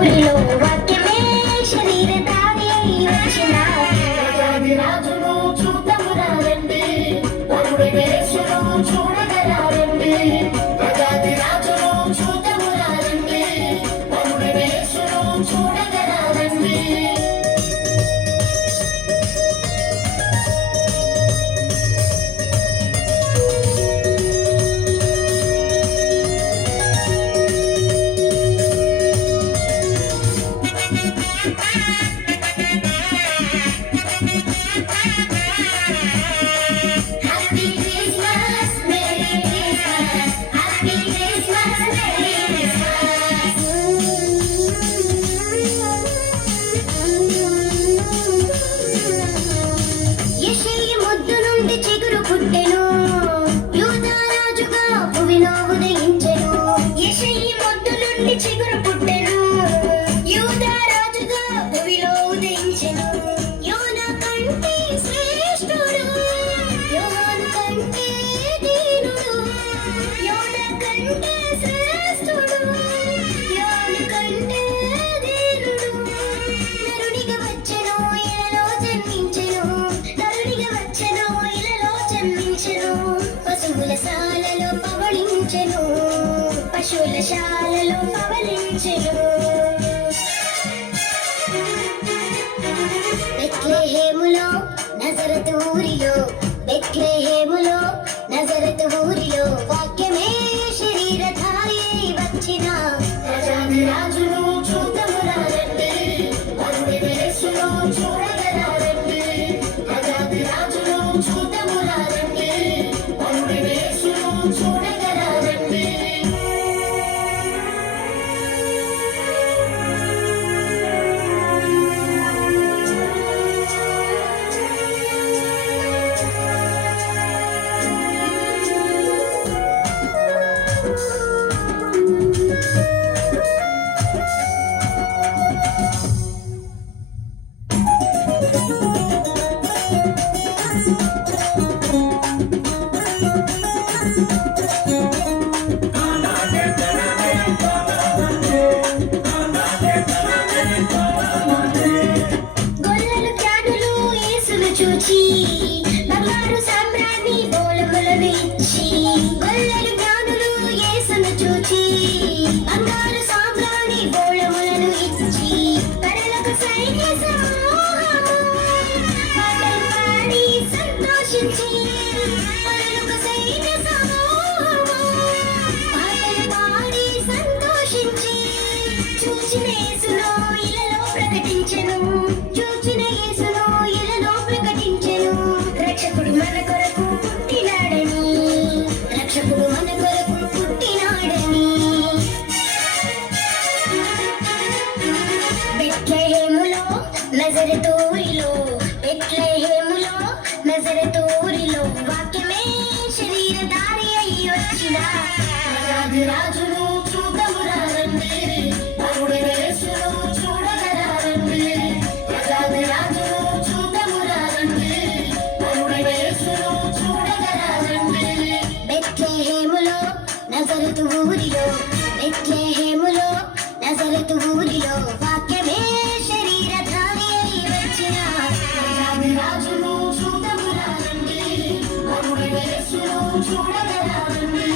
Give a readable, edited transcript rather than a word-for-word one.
ఊరిలో వాక్యమే శరీరధారి అయి వచ్చిన రాజును చూద్దామురా రండి, వరుడైన యేసును చూడగరా రండి. రాజును చూద్దామురా రండి, వరుడైన యేసును చూడగరా రండి. చిగురు పుట్టెను యూదా రాజుగా భూమిలో ఉదయించెను. యోనా కంటే శ్రేష్ఠుడు, యోహాను కంటే దీనుడు, యోనా కంటే శ్రేష్ఠుడు, యోహాను కంటే దీనుడు. నరునిగా వచ్చెను ఇలలో జన్మించెను, నరునిగా వచ్చెను ఇలలో జన్మించెను. పశువుల శాలలో పవళించెను, పశువుల శాలలో పవళించెను. బెత్లెహేములో నజరతు ఊరిలో, బెత్లెహేములో నజరతు ఊరిలో వాక్యమే శరీరధారి అయి వచ్చిన రాజును చూద్దామురా రండి, వరుడైన యేసును చూడగరా రండి. రాజును చూద్దామురా రండి, వరుడైన యేసును చూడగరా రండి. చూచి బంగారు సామ్రాణి బోళములను ఇచ్చి, గొల్లలు జ్ఞానులు యేసును చూచి బంగారు సామ్రాణి బోళములను ఇచ్చి, పరలోక సైన్య సమూహము పాటలు పాడి సంతోషించి, పరలోక సైన్య సమూహము పాటలు పాడి సంతోషించి, చూచిన యేసును ఇలలో ప్రకటించెను, చూచిన యేసును ఇలలో ప్రకటించెను. రక్షకుడు మన కొరకు పుట్టినాడని, రక్షకుడు మన కొరకు పుట్టినాడని. బెత్లెహేములో నజరతు ఊరిలో, బెత్లెహేములో నజరతు ఊరిలో వాక్యమే శరీరధారి అయి వచ్చిన రాజును చూద్దామురా రండి, వరుడైన యేసును చూడగరా రండి. రాజును చూద్దామురా రండి, వరుడైన యేసును చూడగరా రండి. బెత్లెహేములో నజరతు ఊరిలో, బెత్లెహేములో నజరతు ఊరిలో వాక్యమే శరీరధారి అయి వచ్చిన రాజును చూద్దామురా రండి, వరుడైన యేసును చూడగరా రండి.